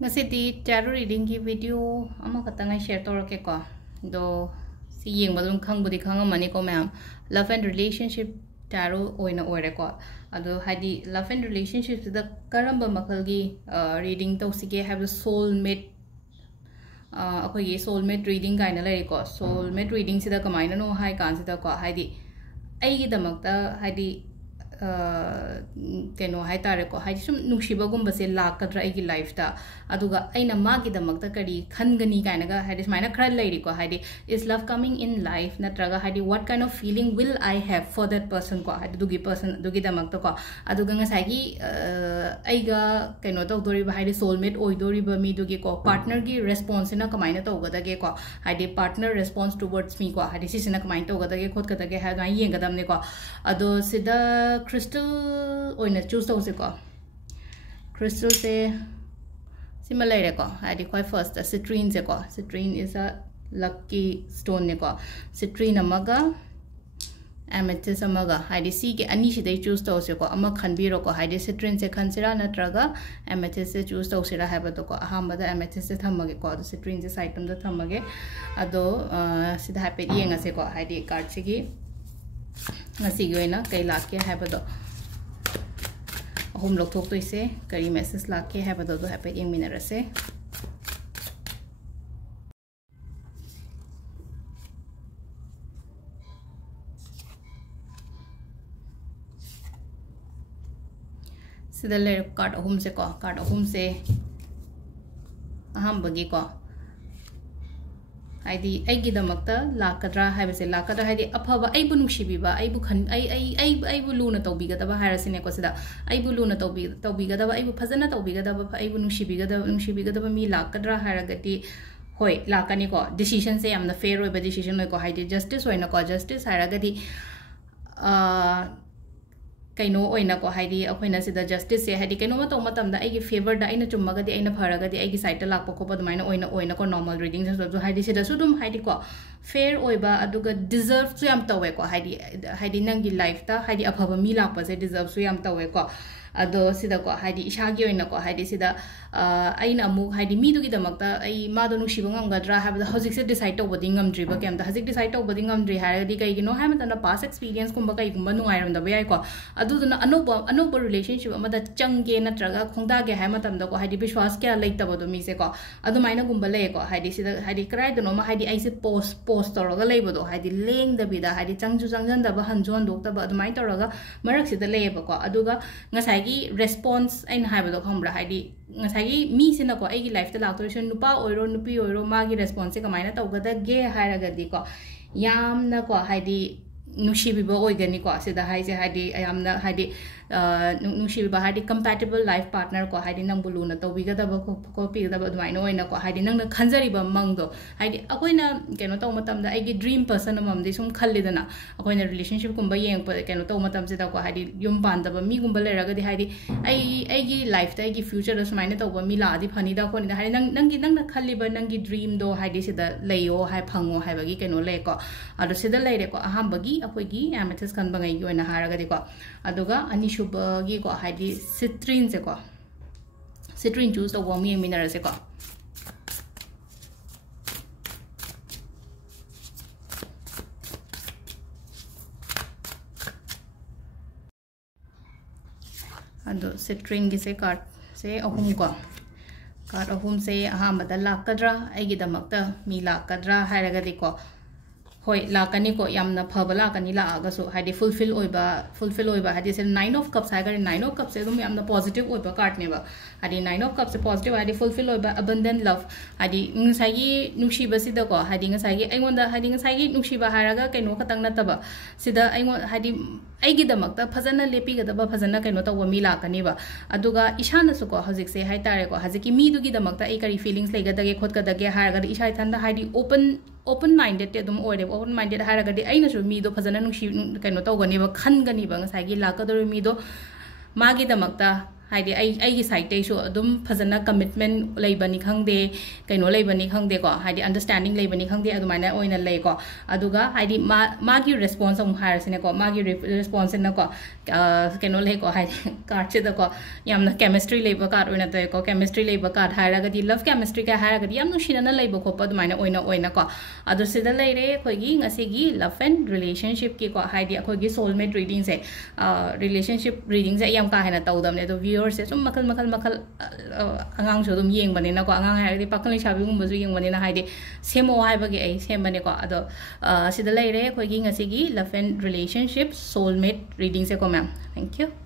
Ngasi tarot reading ki video ama katanga share torake ko do si yeng balum khang budi khang mani ko ma'am love and relationship tarot oina oire ko ado hadi love and relationship da karamba makal gi reading to sige have the soulmate akogi soulmate reading kaina lai ko soulmate reading sida kamaina no hai kan sida ko hadi ai gi damakta hadi keno hai tare ko hai sum nuksiba gum base lakadra ai gi life ta aduga aina ma gi damakta kari khangani kaina ga hai maina khra lairi ko hai is love coming in life natraga hai what kind of feeling will I have for that person ko hai dugi person dugi damakta ko aduga ngasai gi ai ga keno to dori ba hai soulmate oi dori ba mi dugi ko partner gi response na kamaina to ga dage ko hai partner response towards me ko hai sisina kamaina to ga dage khot ga dage hai na yeng ga damne ko ado sida crystal oina choose to se ko crystal se similar re ko adi koi first citrine se ko citrine is a lucky stone ne ko citrine amaga amethyst amaga adi si ke ani si dai choose to se ko ama khanbi ro ko adi citrine se khansira natraga amethyst se choose to se ra ha ba to ko ahamba da amethyst se thamage ko citrine se side tam da thamage ado sida happy yenga se ko adi card se gi ngasi gi oina kai lakke ha ba do ahum lok thok to ise kari message lakke ha ba do happy yeng minara se sida le card ahum se ko card ahum se aham bagi ko haidi aigi damakta lakadra haibase lakadra haidi aphaba aibu nungsibiba aibu khan aibu luna tawbigadaba harasine ko sida aibu luna tawbigadaba aibu phajana tawbigadaba aibu nungsibigadaba mi lakadra haragati hoi lakani ko decision se amna fair oiba decision ko haidi justice oina ko justice haragati kaino oina ko haidi akoina sida justice se haidi kaino ma to matam da aigi favor da aina chummaga di aina pharaga di aigi side ta lakpa ko ba maina oina ko normal reading so haidi sida sudum haidi ko fair oiba aduga deserve su yam tawe ko haidi nangi life ta haidi aphaba mi lakpa se deserve su yam tawe ko ado sida ko haidi ishagi oina ko haidi sida aina amu haidi mi dugi damakta ai ma do nusiba ngamgadra habada hojik se decide to boding ngamdri ba kem da hojik decide to boding ngamdri haradi kai gino ha mata na past experience kumba kai kumba nungairam da bai ko adu duna anoba relationship amada changge natraga khongda ge ha matam da ko haidi bishwas kya leita bodo mi se ko adu maina gumba le ko haidi sida haidi krai do no ma haidi ai se post toroga leibodo haidi leng da bida haidi changju changjan da ba hanjon dok da ba adu mai toroga marak sida leba ko aduga ngasai response aina haibado khambra haidi ngasagi mi sina ko ai life ta lakto se nupa oiro nupi oiro magi response kamaina tawgada ge hairaga di ko yamna ko haidi nusibiba oigani ko sida haise haidi yamna haidi nusibiba haidi compatible life partner ko haidi nang buluna tawbigada ba ko pigada ba dumaino oina ko haidi nang na khanjari ba mangdo haidi akoina keno taw matam da aigi dream person amam de sum khallidana akoina relationship kumba yeng pa keno taw matam sida ko haidi yum banda ba mi gumba leraga di haidi aigi life ta aigi future da sumaina taw ba mi la di phani da ko ni haidi nang na khalliba nangi dream do haidi sida leyo hai phango hai bagi keno le ko ado sida leire ko aham bagi akoigi amethyst kan bangai gi oina haraga di ko aduga ani shubagi ko haidi citrine se ko citrine juice to wami mineral se ko ado citrine gi se card se ahum ko card ahum se ahambada lakadra aigi damakta mi lakadra haraga di ko hoi lakani ko yamna phabala kani la aga so haidi fulfill oiba haidi se 9 of cups haga 9 of cups se dum yamna positive oiba card ne ba haidi 9 of cups se positive haidi fulfill oiba abundant love haidi ngasagi nusiba sida ko haidi ngasagi aingonda haidi ngasagi nusiba haraga kaino khatang na taba sida aingon haidi aigi damakta phajana lepi gadaba phajana kaino tawa mi lakani ba aduga ishana su ko hojik se hai tare ko hajiki mi dugi damakta ai kari feelings legadage khotgadage haraga ishai thanda haidi open minded te dum oire open minded haraga di aina su mi do phajana nusi kaino tawgani ba khangani ba ngasai gi lakadori mi do magi damakta haidi ai side te shu adum phajana commitment leibani khangde kaino leibani khangde ko haidi understanding leibani khangde adumaina oina lei ko aduga haidi ma gi response am harasine ko ma gi response na ko kaino lei ko haidi card che da ko yamna chemistry leiba card oina te ko chemistry leiba card haira ga di love chemistry ka haira ga di yamnu shina na leiba ko adumaina oina ko adu sida leire khoi gi ngasi gi love and relationship ki ko haidi khoi gi soulmate reading se relationship reading se yam ka hena tawdam ne do viewers se sum makal angang so dum yeng bani na ko angang ha di pakal chabi gum bazu yeng bani na haidi semo hai bagi ai sem bani ko ado sida leire khoi gi ngasi gi love and relationship soulmate reading se ko ma'am thank you